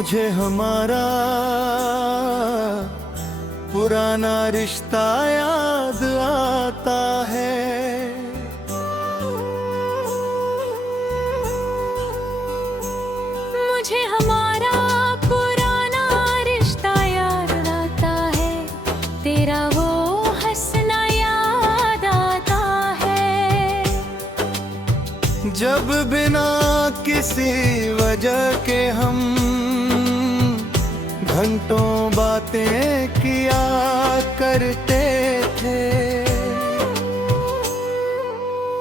मुझे हमारा पुराना रिश्ता याद आता है। मुझे हमारा पुराना रिश्ता याद आता है, तेरा वो हंसना याद आता है। जब बिना किसी वजह के हम घंटों बातें किया करते थे,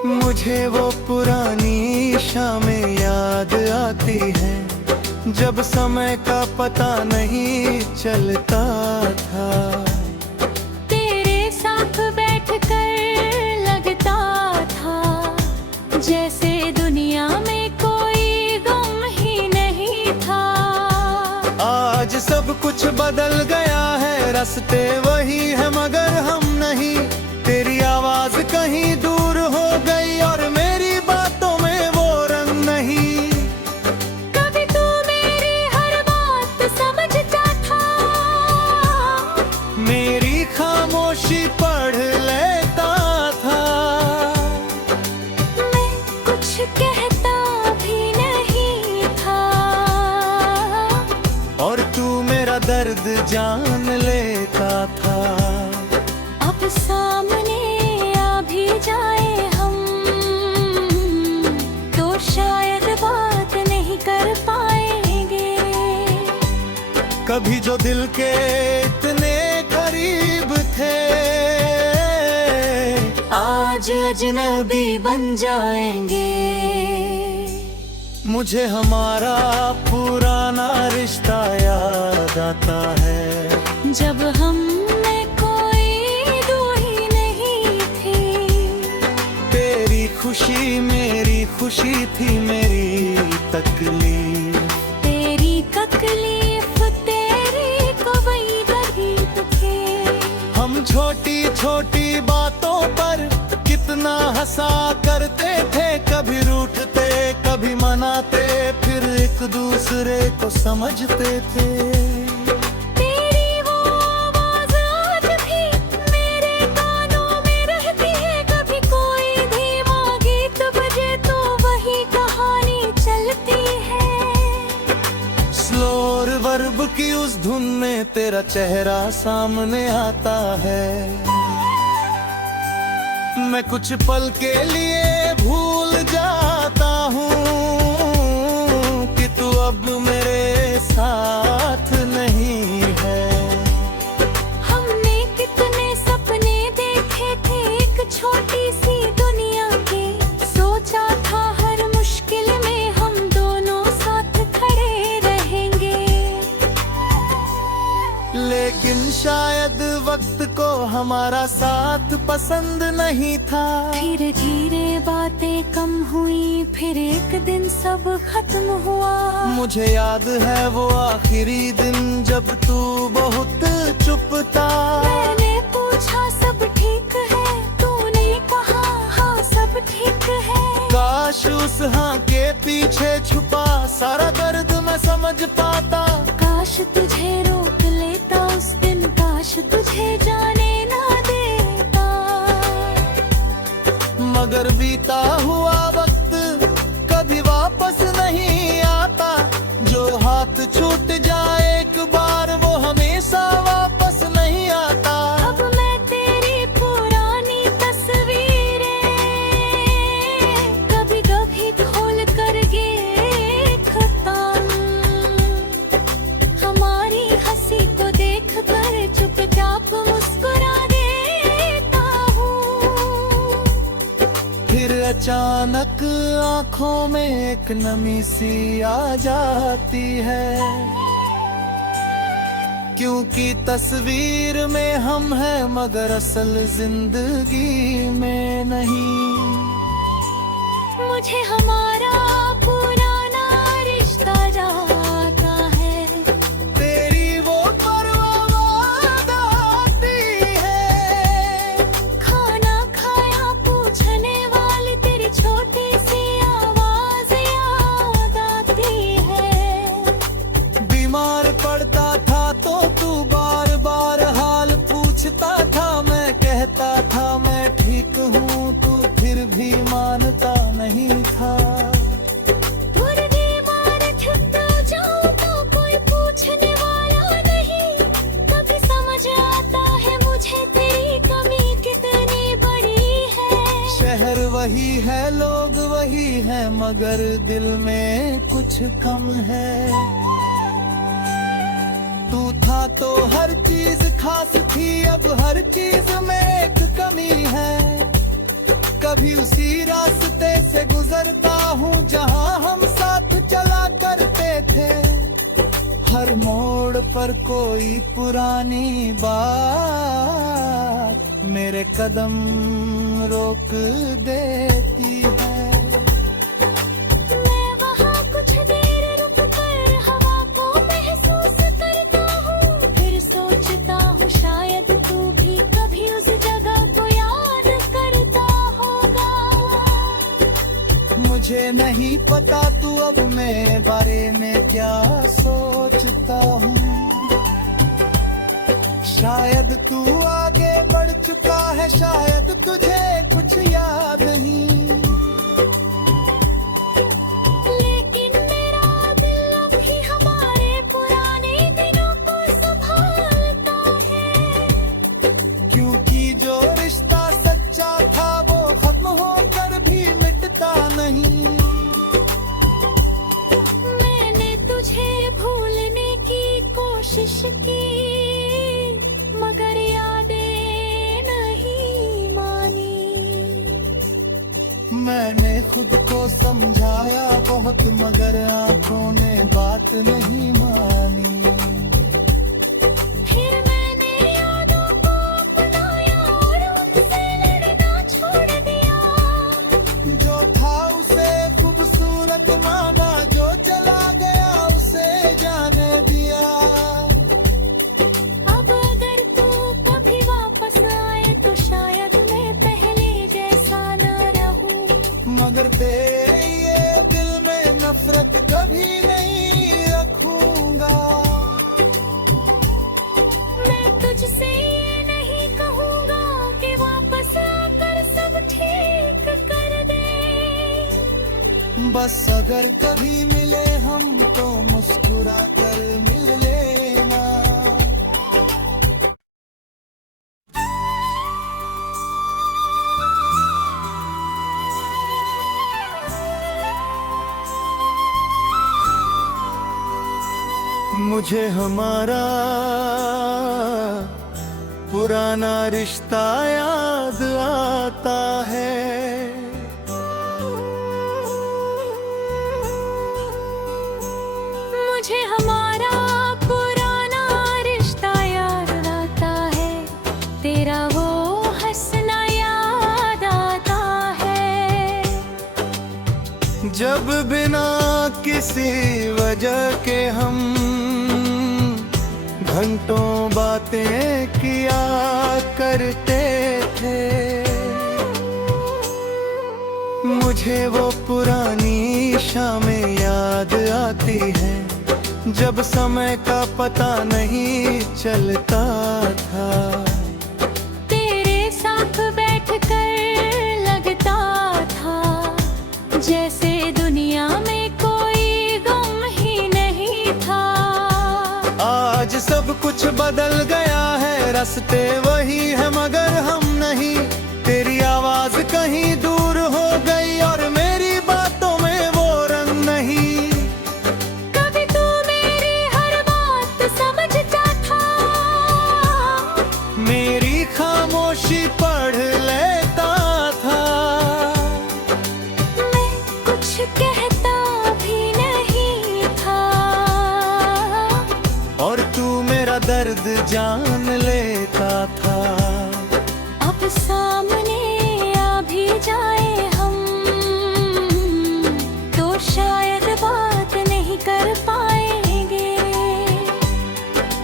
मुझे वो पुरानी शामें याद आती हैं जब समय का पता नहीं चलता था। तेरे साथ बैठकर लगता था जैसे दुनिया में कोई गम ही नहीं था। आज सब कुछ बदल गया है, रास्ते वही है मगर हम नहीं। तेरी आवाज कहीं दूर हो गई और मेरी बातों में वो रंग नहीं। कभी तू मेरी हर बात समझता था, मेरी खामोशी पढ़ लेता था। मैं कुछ कहता भी नहीं था और तू मेरा दर्द जान लेता था। अब सामने आ भी जाए हम तो शायद बात नहीं कर पाएंगे। कभी जो दिल के इतने करीब थे, आज अजनबी बन जाएंगे। मुझे हमारा पुराना रिश्ता याद आता है, जब हम में कोई दूरी नहीं थी। तेरी खुशी मेरी खुशी थी, मेरी तकलीफ तेरी तकलीफ तेरी कोई गरीब थे। हम छोटी छोटी बातों पर कितना हंसा करते थे, कभी रूठते कभी मनाते, फिर एक दूसरे को समझते थे। तेरी वो आवाज़ आज भी मेरे कानों में रहती है, कभी कोई धीमा गीत बजे तो वही कहानी चलती है। स्लोर वर्ब की उस धुन में तेरा चेहरा सामने आता है। मैं कुछ पल के लिए भूल जाता हूँ कि तू अब मेरे साथ नहीं है। हमने कितने सपने देखे थे एक छोटी सी दुनिया के, सोचा था हर मुश्किल में हम दोनों साथ खड़े रहेंगे। लेकिन शायद वक्त को हमारा साथ पसंद नहीं था। धीरे धीरे बातें कम हुई, फिर एक दिन सब खत्म हुआ। मुझे याद है वो आखिरी दिन जब तू बहुत चुप था। मैंने पूछा सब ठीक है, तूने कहा हाँ सब ठीक है। काश उस हाँ के पीछे छुपा सारा दर्द मैं समझ पाता। काश तुझे रोक लेता उस दिन, काश तुझे जाने ना देता। मगर बीता हुआ वक्त कभी वापस नहीं आता। जो हाथ छूट जाए एक बार वो हमेशा वापस नहीं आता। अब मैं तेरी पुरानी तस्वीरें कभी कभी खोल कर देखता हूँ। हमारी हंसी को देख कर चुपचाप मुस्कुरा देता हूँ। फिर अचानक आंखों में एक नमी सी आ जाती है, क्योंकि तस्वीर में हम हैं मगर असल जिंदगी में नहीं। मुझे हमारा पुराना रिश्ता जाता है, तेरी वो परवाह याद आती है। खाना खाया पूछने वाली तेरी छोटी सी आवाज याद आती है। वही है, लोग वही है, मगर दिल में कुछ कम है। तू था तो हर चीज खास थी, अब हर चीज में एक कमी है। कभी उसी रास्ते से गुजरता हूँ जहाँ हम साथ चला करते थे। हर मोड़ पर कोई पुरानी बात मेरे कदम रोक देती है। मैं वहाँ कुछ देर रुक कर हवा को महसूस करता हूँ, फिर सोचता हूँ शायद तू भी कभी उस जगह को याद करता होगा। मुझे नहीं पता तू अब मेरे बारे में क्या सोचता हूँ। शायद तू आगे बढ़ चुका है, शायद तुझे कुछ याद नहीं। लेकिन मेरा दिल अब भी हमारे पुराने दिनों को संभालता है। क्योंकि जो रिश्ता सच्चा था वो खत्म होकर भी मिटता नहीं। मैंने तुझे भूलने की कोशिश की, मगर यादें नहीं मानी। मैंने खुद को समझाया बहुत, मगर आंखों ने बात नहीं मानी। फिर मैंने यादों को अपनाया और उनसे लड़ना छोड़ दिया। जो था उसे खूबसूरत माना, जो चला गया उसे जाने दिया। अब अगर तू कभी वापस आए तो शायद मैं पहले जैसा न रहूं। मगर तेरे ये दिल में नफरत कभी नहीं रखूंगा। मैं तुझसे ये नहीं कहूँगा कि वापस आकर सब ठीक कर दे। बस अगर कभी मिले हम तो मुस्कुरा कर मिल लेना। मुझे हमारा पुराना रिश्ता याद आता है। मुझे हमारा पुराना रिश्ता याद आता है, तेरा वो हंसना याद आता है। जब बिना किसी वजह के हम घंटों बातें किया करते थे। मुझे वो पुरानी शामें याद आती हैं, जब समय का पता नहीं चलता था। तेरे साथ बैठकर लगता था जैसे दुनिया में कोई गम ही नहीं था। आज सब कुछ बदल गया है, रास्ते वही है मगर हम नहीं। तेरी आवाज कहीं दूर हो गई और मेरी बातों में वो रंग नहीं। कभी तू मेरी हर बात समझता था, मेरी खामोशी पढ़ लेता था। मैं कुछ कहता भी नहीं था, और तू मेरा दर्द जान लेता था। अब सामने आ भी जाए हम तो शायद बात नहीं कर पाएंगे।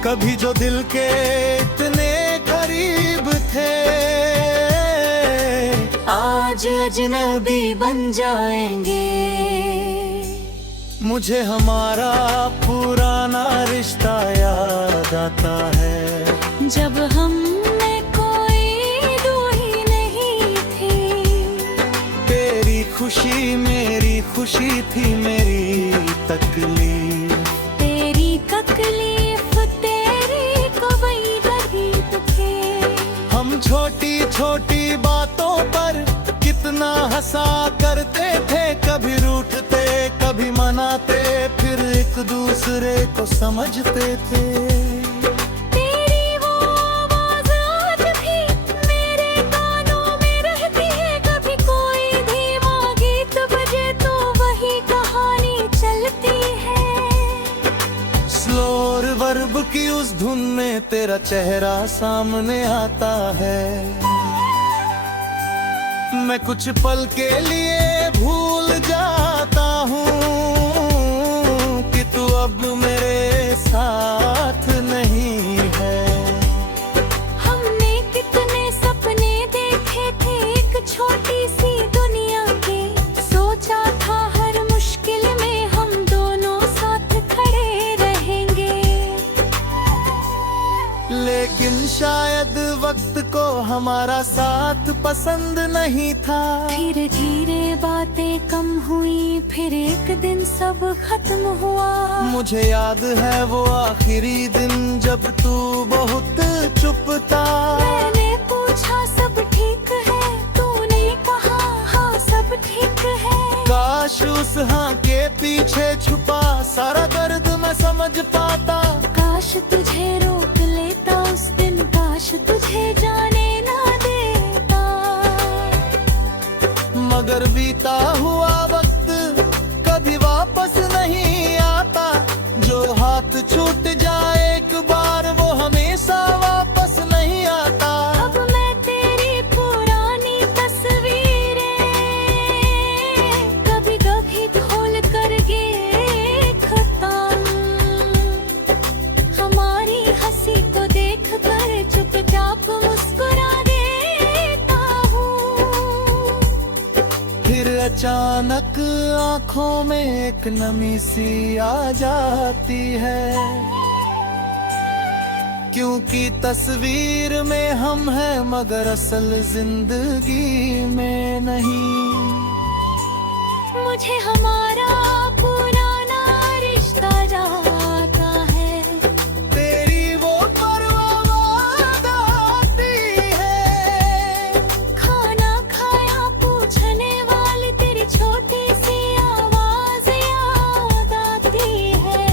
कभी जो दिल के इतने करीब थे, आज अजनबी बन जाएंगे। मुझे हमारा पुराना रिश्ता याद आता है। जब हम में कोई दूरी नहीं थी, तेरी खुशी मेरी खुशी थी, मेरी तकलीफ तेरी तकलीफ तेरी कोई दर्द थे। हम छोटी छोटी बातों पर कितना हंसा करते थे, कभी रूठते कभी मनाते, फिर एक दूसरे को समझते थे। तेरी वो आवाज़ आज भी मेरे कानों में रहती है, कभी कोई धीमा गीत बजे तो वही कहानी चलती है। स्लोर वर्ब की उस धुन में तेरा चेहरा सामने आता है। मैं कुछ पल के लिए भूल जाता हूँ कि तू अब मेरे साथ नहीं है। हमने कितने सपने देखे थे एक छोटी सी दुनिया के, सोचा था हर मुश्किल में हम दोनों साथ खड़े रहेंगे। लेकिन शायद वक्त को हमारा साथ पसंद नहीं था। फिर धीरे बातें कम हुई, फिर एक दिन सब खत्म हुआ। मुझे याद है वो आखिरी दिन जब तू बहुत चुप था। मैंने पूछा सब ठीक है, तूने कहा हाँ सब ठीक है। काश उस हाँ के पीछे छुपा सारा दर्द मैं समझ पाता। काश तुझे रोक लेता उस दिन, काश तुझे जाने ना देता। मगर बीता हुआ वक्त कभी वापस नहीं आता। जो हाथ छूट जाए एक बार वो हमेशा वापस नहीं आता। अब मैं तेरी पुरानी तस्वीरें कभी कभी खोल कर देखता हूँ। हमारी हंसी को देख कर चुपचाप मुस्कुरा देता हूँ। फिर अचानक आंखों में एक नमी सी आ जाती है, क्योंकि तस्वीर में हम हैं मगर असल जिंदगी में नहीं। मुझे हमारा पुराना रिश्ता जाता है। तेरी वो परवाह आती है। खाना खाया पूछने वाली तेरी छोटी सी आवाज याद आती है।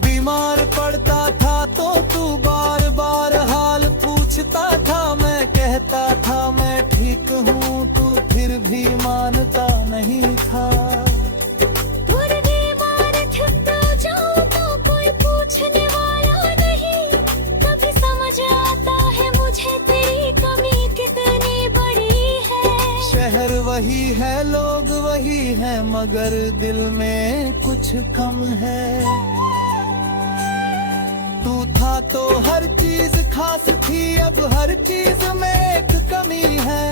बीमार पड़ता था तो तू बार बार हाल पूछता था। मैं कहता था मैं ठीक हूँ, तू फिर भी मानता नहीं था। थोड़ी दीवार छुप जाऊं तो कोई पूछने वाला नहीं। कभी समझ आता है मुझे तेरी कमी कितनी बड़ी है। शहर वही है, लोग वही है, मगर दिल में कुछ कम है। तू था तो हर चीज खास थी, अब हर चीज में एक कमी है।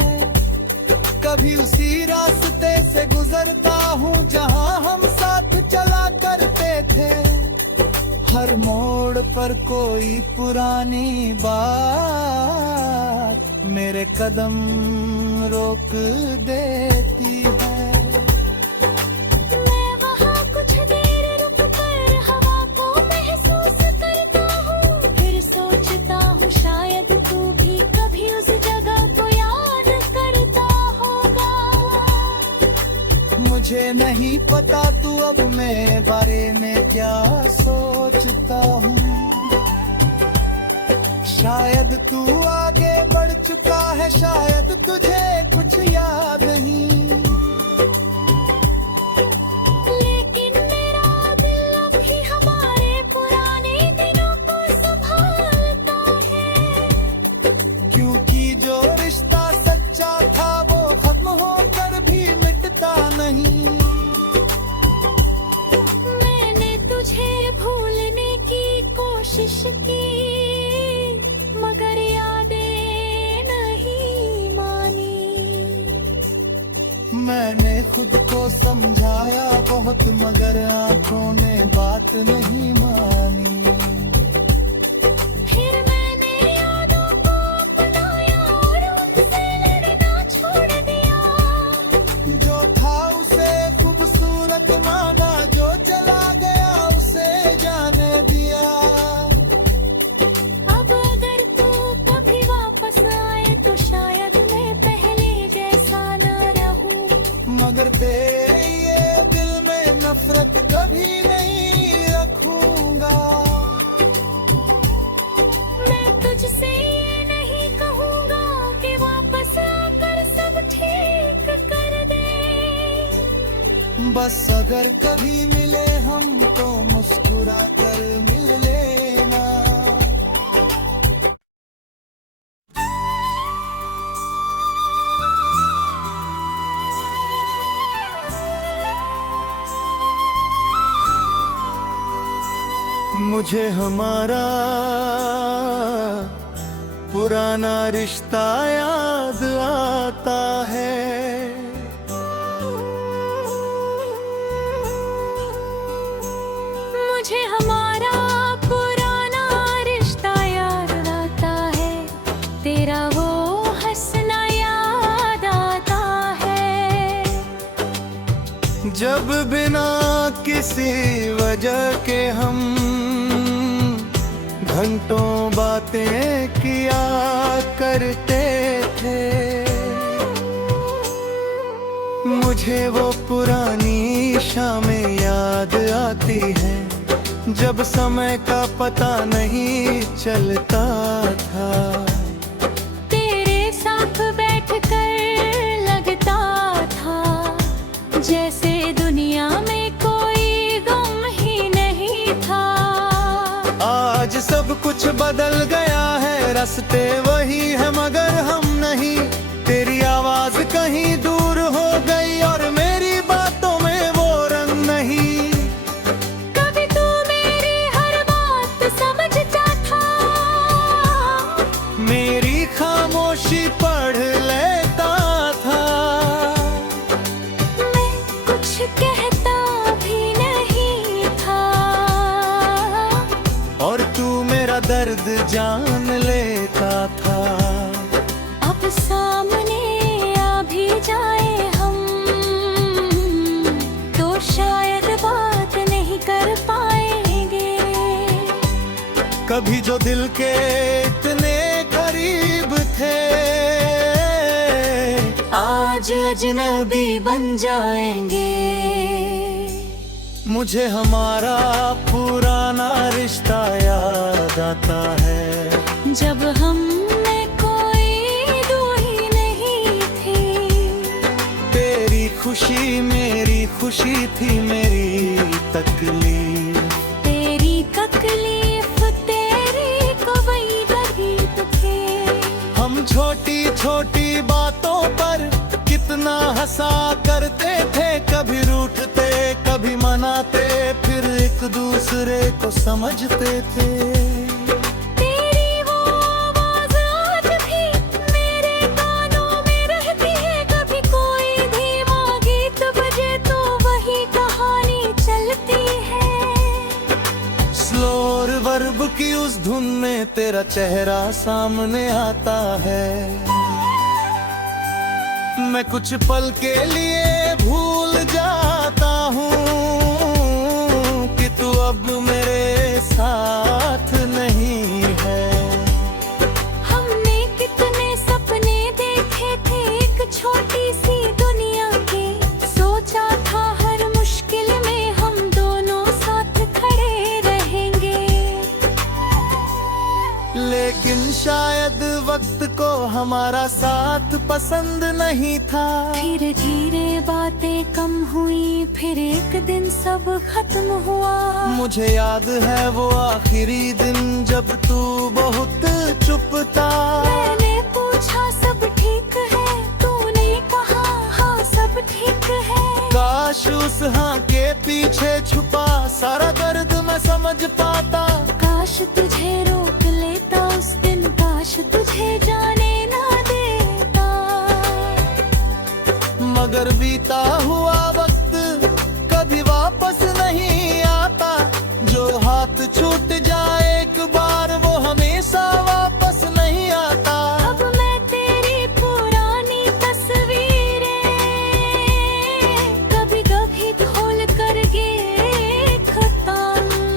कभी उसी रास्ते से गुजरता हूँ जहाँ हम साथ चला करते थे। हर मोड़ पर कोई पुरानी बात मेरे कदम रोक देती है। मैं वहाँ कुछ देर रुक कर हवा को महसूस करता हूँ। फिर सोचता हूँ शायद तू भी कभी उस जगह को याद करता होगा। मुझे नहीं पता तू अब मेरे बारे में क्या सोचता हूँ। शायद तू आगे बढ़ चुका है, शायद तुझे कुछ याद नहीं। लेकिन मेरा दिल अभी हमारे पुराने दिनों को संभालता है। क्योंकि जो रिश्ता सच्चा था वो खत्म होकर भी मिटता नहीं। मैंने तुझे भूलने की कोशिश की, मगर यादें नहीं मानी। मैंने खुद को समझाया बहुत, मगर आंखों ने बात नहीं मानी। फिर मैंने यादों को अपनाया और उनसे लड़ना छोड़ दिया। जो था उसे खूबसूरत माना, जो चला गया उसे जाने दिया। अब अगर तू कभी वापस आए तो शायद मैं पहले जैसा दे ये दिल में नफरत कभी नहीं रखूंगा। मैं तुझसे ये नहीं कहूँगा कि वापस आकर सब ठीक कर दे। बस अगर कभी मिले हम तो मुस्कुरा कर मिल लेना। मुझे हमारा पुराना रिश्ता याद आता है। मुझे हमारा पुराना रिश्ता याद आता है, तेरा वो हंसना याद आता है। जब बिना किसी वजह के हम घंटों बातें किया करते थे। मुझे वो पुरानी शामें याद आती हैं जब समय का पता नहीं चलता था। तेरे साथ बैठकर लगता था जैसे दुनिया में कोई गम ही नहीं था। आज सब कुछ बदल गया है, रास्ते वही है मगर हम नहीं। तेरी आवाज कहीं दूर हो गई और मेरी बातों में वो रंग नहीं। कभी तू मेरी हर बात समझता था, मेरी खामोशी पढ़ लेता था। मैं कुछ कहता भी नहीं था और तू मेरा दर्द जान लेता था। अब सामने आ भी जाए हम तो शायद बात नहीं कर पाएंगे। कभी जो दिल के इतने करीब थे आज अजनबी बन जाएंगे। मुझे हमारा पुराना रिश्ता याद आता है। जब हम में कोई दूरी नहीं थी, तेरी खुशी मेरी खुशी थी, मेरी तकलीफ तेरी तकलीफ तेरी कोई दर्द थे। हम छोटी छोटी बातों पर कितना हंसा करते थे। कभी रूठते कभी मनाते, फिर एक दूसरे को समझते थे। तेरी वो आवाज़ आज भी मेरे कानों में रहती है। कभी कोई धीमा गीत बजे तो वही कहानी चलती है। स्लोर वर्ब की उस धुन में तेरा चेहरा सामने आता है। मैं कुछ पल के लिए भूल जाता हूँ कि तू अब मेरे साथ नहीं है। हमने कितने सपने देखे थे एक छोटी सी दुनिया के। सोचा था हर मुश्किल में हम दोनों साथ खड़े रहेंगे। लेकिन शायद वक्त को हमारा साथ पसंद नहीं था। धीरे धीरे बातें कम हुई, फिर एक दिन सब खत्म हुआ। मुझे याद है वो आखिरी दिन जब तू बहुत चुप था। मैंने पूछा सब ठीक है, तूने कहा हाँ सब ठीक है। काश उस हाँ के पीछे छुपा सारा दर्द मैं समझ पाता। काश तुझे रोक लेता उस दिन, काश तुझे जाने ना देता। मगर बीता हुआ वक्त कभी वापस नहीं आता। जो हाथ छूट जाए एक बार वो हमेशा वापस नहीं आता। अब मैं तेरी पुरानी तस्वीरें कभी कभी खोल कर देखता हूँ।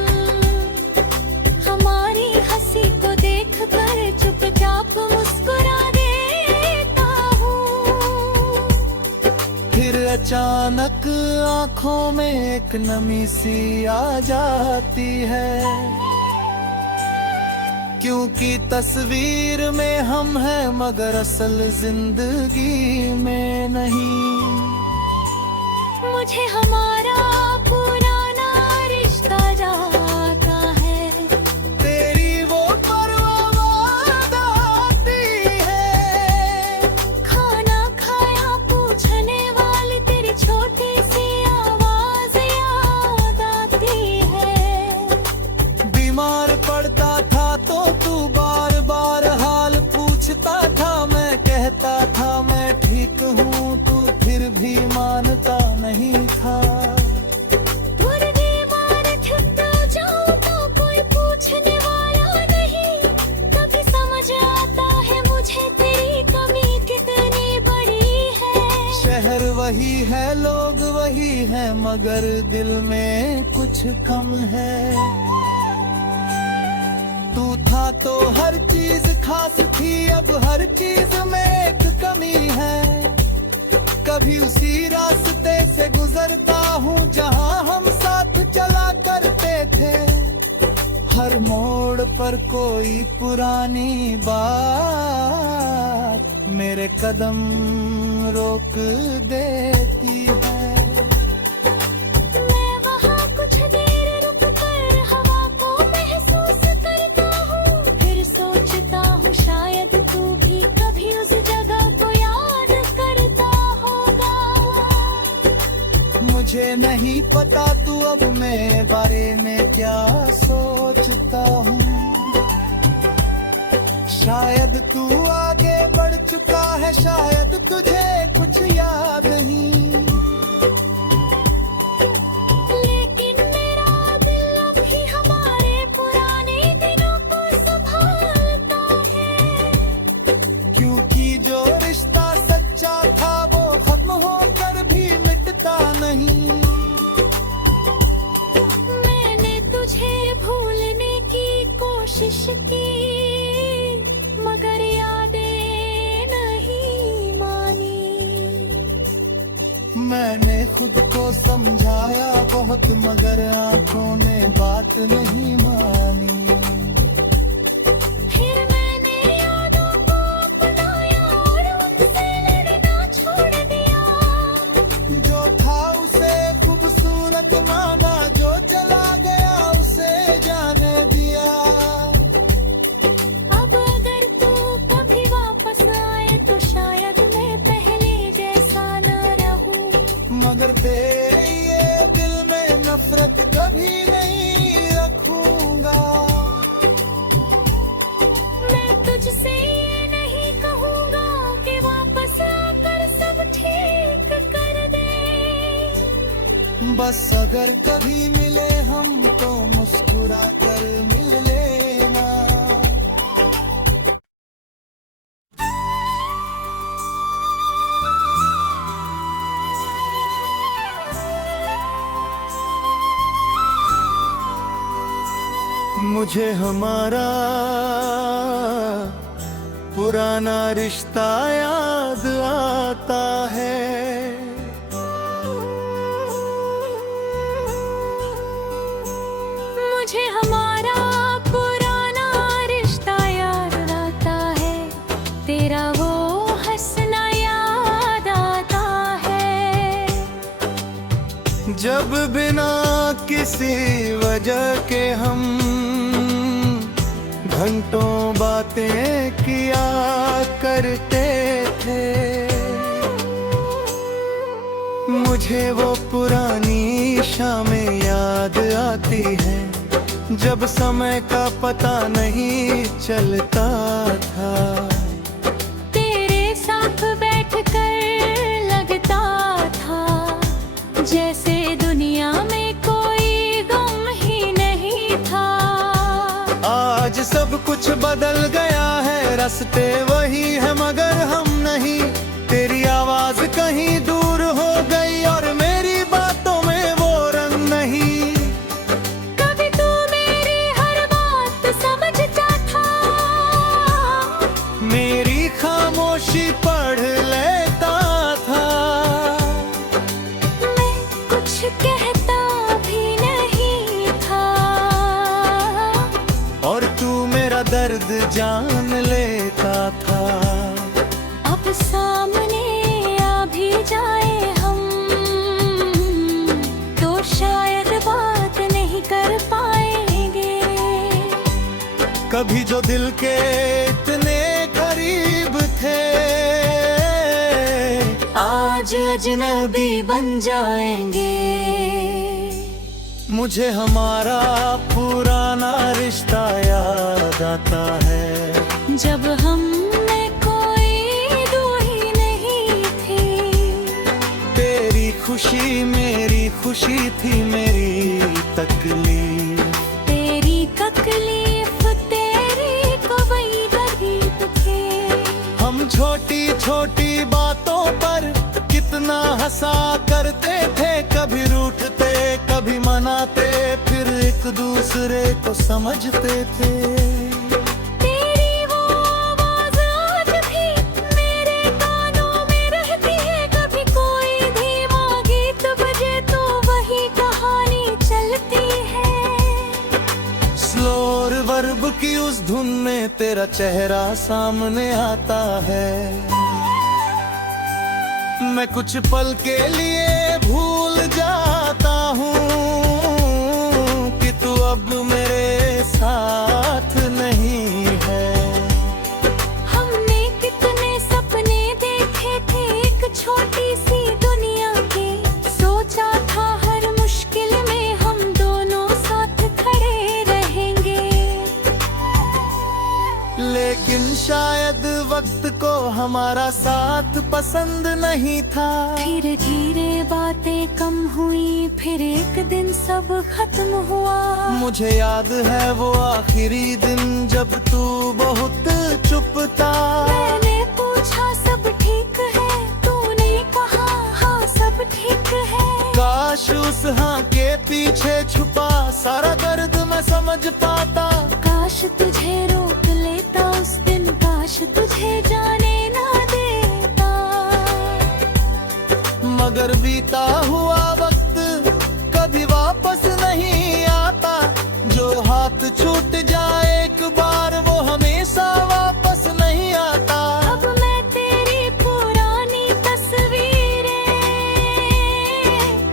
हमारी हंसी को देख कर चुपचाप मुस्कुरा देता हूँ। फिर अचानक आंखों में एक नमी सी आ जाती है, क्योंकि तस्वीर में हम हैं मगर असल जिंदगी में नहीं। मुझे हमारा पुराना रिश्ता जाता है, तेरी वो परवाह आती है, खाना खाया पूछने वाली तेरी छोटी सी आवाज याद आती है। बीमार पड़ता था तो तू बार बार हाल पूछता था, मैं कहता था मैं ठीक हूँ, तू फिर भी मानता नहीं था। थोड़ी दीवार छुप जाऊं तो कोई पूछने वाला नहीं, तभी समझ आता है मुझे तेरी कमी कितनी बड़ी है। शहर वही है, लोग वही है, मगर दिल में कुछ कम है। तू था तो हर चीज खास थी, अब हर चीज में एक कमी है। कभी उसी रास्ते से गुजरता हूँ जहाँ हम साथ चला करते थे, हर मोड़ पर कोई पुरानी बात मेरे कदम रोक देती है। मैं वहाँ कुछ देर रुक कर हवा को महसूस करता हूँ, फिर सोचता हूँ शायद तू भी कभी उस जगह को याद करता होगा। मुझे नहीं पता तू अब मेरे बारे में क्या सोचता हूँ, शायद तू आगे बढ़ चुका है, शायद तुझे कुछ याद नहीं। लेकिन मेरा दिल अभी हमारे पुराने दिनों को संभालता है, क्योंकि जो रिश्ता सच्चा था वो खत्म होकर भी मिटता नहीं। मैंने तुझे भूलने की कोशिश की मगर यादें नहीं मानी। मैंने खुद को समझाया बहुत मगर आंखों ने बात नहीं मानी। फिर मैंने यादों को अपनाया और उनसे लड़ना छोड़ दिया। जो था उसे खूबसूरत माना, जो चला गया उसे जाने दिया। अब अगर तू कभी वापस आए तो शायद मैं पहले जैसा न रहूं, मगर तेरे ये दिल में नफरत कभी नहीं रखूंगा। मैं तुझसे ये नहीं कहूँगा कि वापस आकर सब ठीक कर दे। बस अगर कभी मिले हम तो मुस्कुरा कर मिल लेना। मुझे हमारा पुराना रिश्ता याद आता है, मुझे हमारा पुराना रिश्ता याद आता है, तेरा वो हंसना याद आता है। जब बिना किसी वजह के हम घंटों बातें किया करते थे, मुझे वो पुरानी शामें याद आती हैं जब समय का पता नहीं चलता था। तेरे साथ बैठकर लगता था जैसे दुनिया में कोई गम ही नहीं था। आज सब कुछ बदल गया है, रास्ते वही है मगर हम नहीं। तेरी आवाज कहीं दूर हो गई और मेरी बातों में वो रंग नहीं। कभी तू मेरी हर बात समझता था, मेरी खामोशी पढ़ लेता था। जान लेता था। अब सामने आ भी जाए हम तो शायद बात नहीं कर पाएंगे। कभी जो दिल के इतने करीब थे आज अजनबी बन जाएंगे। मुझे हमारा पुराना रिश्ता याद आता है, जब हम में कोई दूरी नहीं थी। तेरी खुशी मेरी खुशी थी, मेरी तकलीफ तेरी तकलीफ तेरी कोई गरीब थे। हम छोटी छोटी बातों पर कितना हंसा करते थे, कभी रूठते कभी मनाते, फिर एक दूसरे को समझते थे। तेरी वो आवाज़ आज भी मेरे कानों में रहती है, कभी कोई धीमा गीत बजे तो वही कहानी चलती है। स्लोर वर्ब की उस धुन में तेरा चेहरा सामने आता है। मैं कुछ पल के लिए भूल जाता हूँ कि तू अब मेरे साथ नहीं है। हमने कितने सपने देखे थे एक छोटी सी दुनिया के, सोचा था हर मुश्किल में हम दोनों साथ खड़े रहेंगे। लेकिन शायद वक्त को हमारा साथ पसंद नहीं था। धीरे धीरे बातें कम हुई, फिर एक दिन सब खत्म हुआ। मुझे याद है वो आखिरी दिन जब तू बहुत चुप था। मैंने पूछा सब ठीक है, तूने कहा हाँ सब ठीक है। काश उस हाँ के पीछे छुपा सारा दर्द मैं समझ पाता। काश तुझे रोक लेता उस दिन, काश तुझे जाने ना देता। मगर बीता हुआ वक्त कभी वापस नहीं आता। जो हाथ छूट जाए एक बार वो हमेशा वापस नहीं आता। अब मैं तेरी पुरानी तस्वीरें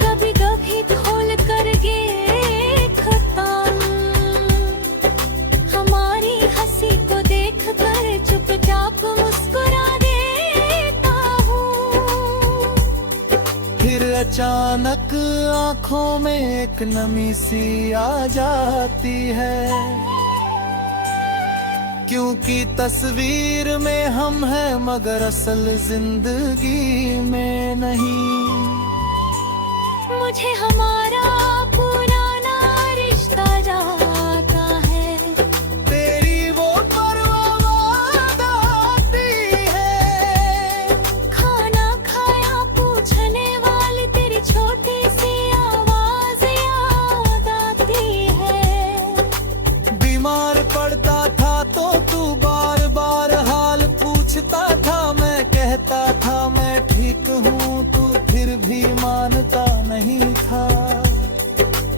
कभी कभी खोल कर देखता हूँ। हमारी हंसी को देख कर चुपचाप मुस्कुरा देता हूँ। फिर अचानक आंखों में एक नमी सी आ जाती है, क्योंकि तस्वीर में हम हैं मगर असल जिंदगी में नहीं। मुझे हमारा पुराना रिश्ता जाता है। तेरी वो परवाह आती है। खाना खाया पूछने वाली तेरी छोटी सी आवाज याद आती है। बीमार पड़ता था तो तू बार बार हाल पूछता था। मैं कहता था मैं ठीक हूँ, तू फिर भी मानता नहीं था।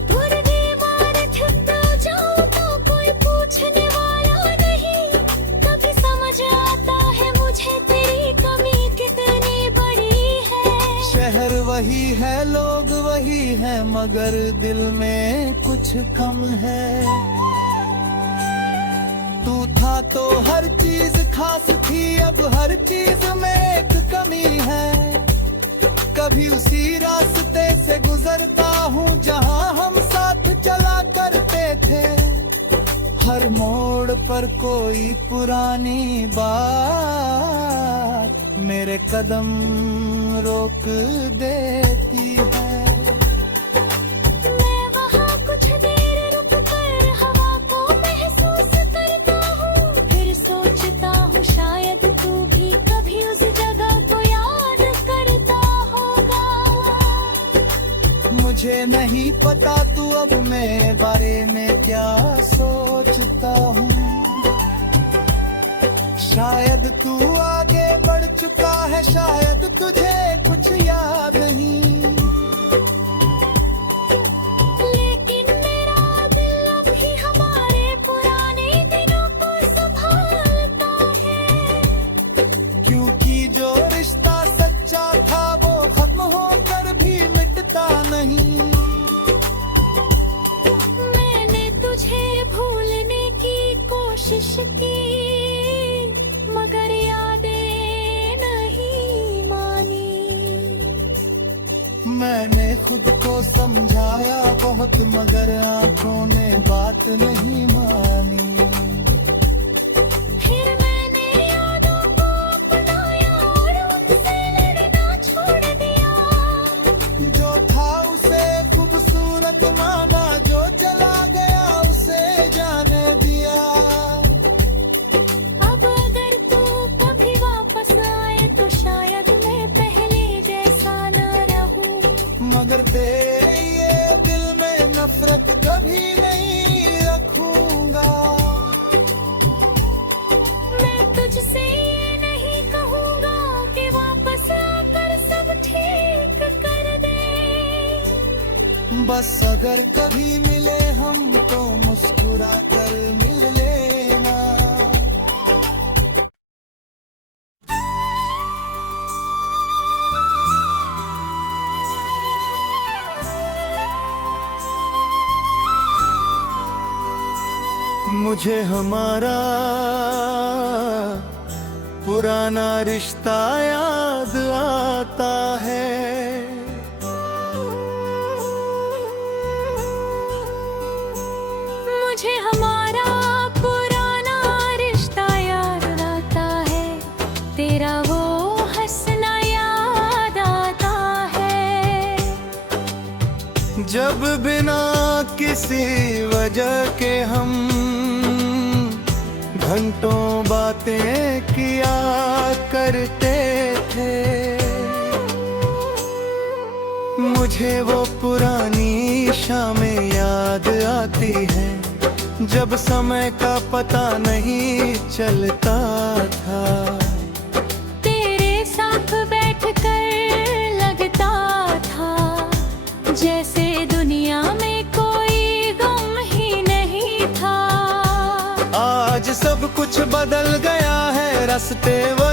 थोड़ी बीमार छुप जाऊं तो कोई पूछने वाला नहीं। कभी समझ आता है मुझे तेरी कमी कितनी बड़ी है। शहर वही है लोग वही है मगर दिल में कुछ कम है। तू था तो हर चीज खास थी, अब हर चीज में एक कमी है। कभी उसी रास्ते से गुजरता हूँ जहाँ हम साथ चला करते थे। हर मोड़ पर कोई पुरानी बात मेरे कदम रोक देती है। मैं वहाँ कुछ देर रुक कर हवा को महसूस करता हूँ। फिर सोचता हूँ शायद तू भी कभी उस जगह को याद करता होगा। मुझे नहीं पता तू अब मेरे बारे में क्या सोचता हूँ। शायद तू आगे बढ़ चुका है, शायद तुझे कुछ याद नहीं। लेकिन मेरा दिल अभी हमारे पुराने दिनों को संभाल तो समझाया बहुत मगर आंखों ने बात नहीं मानी। फिर मैंने यादों को अपनाया और उनसे लड़ना छोड़ दिया। जो था उसे खूबसूरत माना, जो चला गया उसे जाने दिया। अब अगर तू कभी वापस आए तो शायद मैं पहले जैसा न रहूं। मगर तेरे ये दिल में नफरत कभी नहीं रखूंगा। मैं तुझसे ये नहीं कहूंगा कि वापस आकर सब ठीक कर दे। बस अगर कभी मिले हम तो मुस्कुरा कर मिल लेना। मुझे हमारा पुराना रिश्ता याद आता है। मुझे हमारा पुराना रिश्ता याद आता है। तेरा वो हंसना याद आता है। जब बिना किसी वजह के हम घंटों बातें किया करते थे। मुझे वो पुरानी शामें याद आती हैं, जब समय का पता नहीं चलता था। तेरे साथ बैठकर लगता था जैसे दुनिया में कोई गम ही नहीं था। आज सब कुछ बदल गया है, रास्ते वही